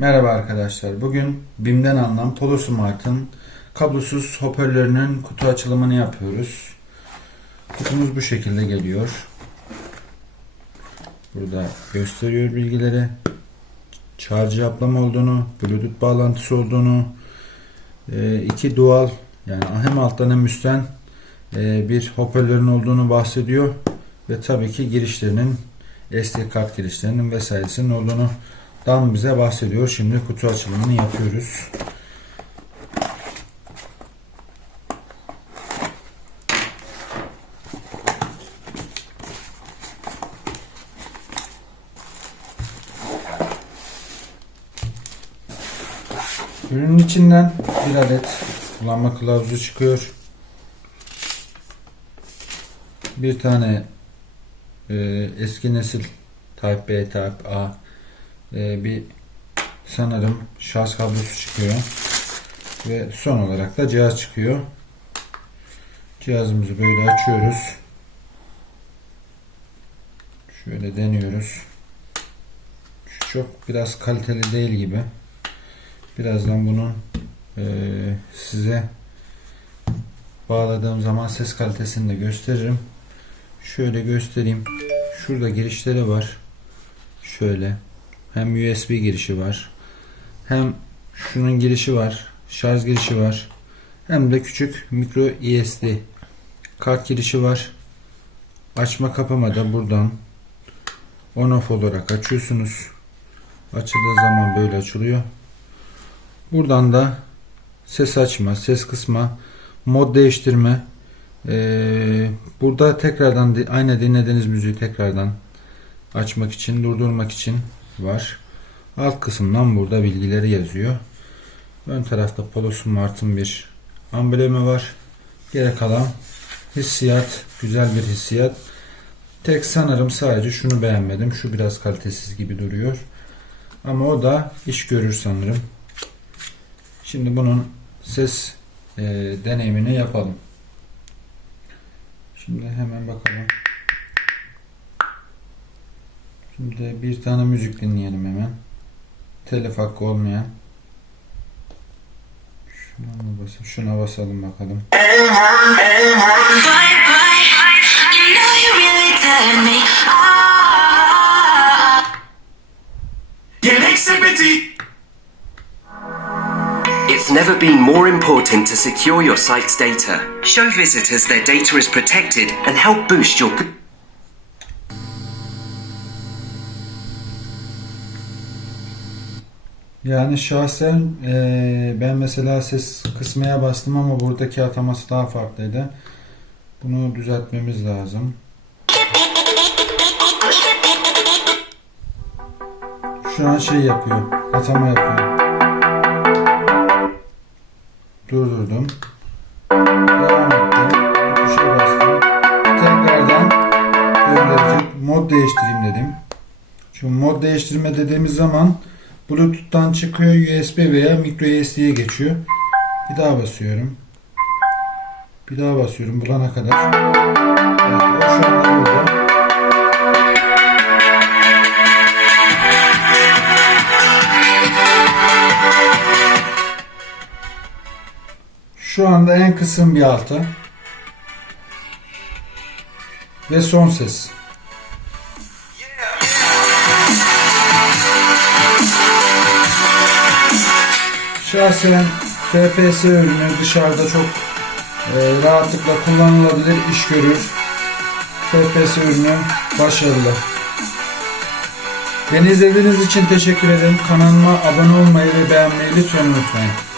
Merhaba arkadaşlar. Bugün BİM'den alınan Polo Smart'ın kablosuz hoparlörünün kutu açılımını yapıyoruz. Kutumuz bu şekilde geliyor. Burada gösteriyor bilgileri. Şarj yaplama olduğunu, Bluetooth bağlantısı olduğunu, e, iki dual yani hem alttan hem üstten e, bir hoparlörün olduğunu bahsediyor ve tabii ki girişlerinin SD kart girişlerinin vesairesinin olduğunu dan bize bahsediyor. Şimdi kutu açılımını yapıyoruz. Ürünün içinden bir adet kullanma kılavuzu çıkıyor. Bir tane e, eski nesil Type B, Type A e, bir sanırım şarj kablosu çıkıyor. Ve son olarak da cihaz çıkıyor. Cihazımızı böyle açıyoruz. Şöyle deniyoruz. Şu çok biraz kaliteli değil gibi. Birazdan bunun e, size bağladığım zaman ses kalitesini de gösteririm. Şöyle göstereyim. Şurada girişleri var. Şöyle. Hem USB girişi var. Hem şunun girişi var. Şarj girişi var. Hem de küçük micro ESD kart girişi var. Açma kapama da buradan on off olarak açıyorsunuz. Açıldığı zaman böyle açılıyor. Buradan da ses açma, ses kısma, mod değiştirme. Ee, burada tekrardan aynı dinlediğiniz müziği tekrardan açmak için, durdurmak için var. Alt kısımdan burada bilgileri yazıyor. Ön tarafta Polo Smart'ın bir amblemi var. Geri kalan hissiyat, güzel bir hissiyat. Tek sanırım sadece şunu beğenmedim. Şu biraz kalitesiz gibi duruyor. Ama o da iş görür sanırım. Şimdi bunun ses e, deneyimini yapalım. Şimdi hemen bakalım. Şimdi bir tane müzik dinleyelim hemen. Telif hakkı olmayan. Şuna, mı basalım? Şuna basalım bakalım. Bye bye. You know you really turn me on. Yemek sepeti. It's never been more important to secure your site's data. Show visitors their data is protected and help boost your. Yani şahsen eee, ben mesela ses kısmaya bastım ama buradaki ataması daha farklıydı. Bunu düzeltmemiz lazım. Şu an şey yapıyor. Atama yapıyor. Durdurdum. Devam ettim. Tuşa bastım. Tekrardan gönderecek. Mod değiştireyim dedim. Şimdi mod değiştirme dediğimiz zaman Bluetooth'tan çıkıyor USB veya micro USB'ye geçiyor. Bir daha basıyorum. Bir daha basıyorum bulana kadar. Evet, o şu anda burada. Şu anda en kısım bir altı. Ve son ses. Şahsen FPS ürünü dışarıda çok e, rahatlıkla kullanılabilir, iş görür. FPS ürünü başarılı. Beni izlediğiniz için teşekkür ederim. Kanalıma abone olmayı ve beğenmeyi lütfen unutmayın.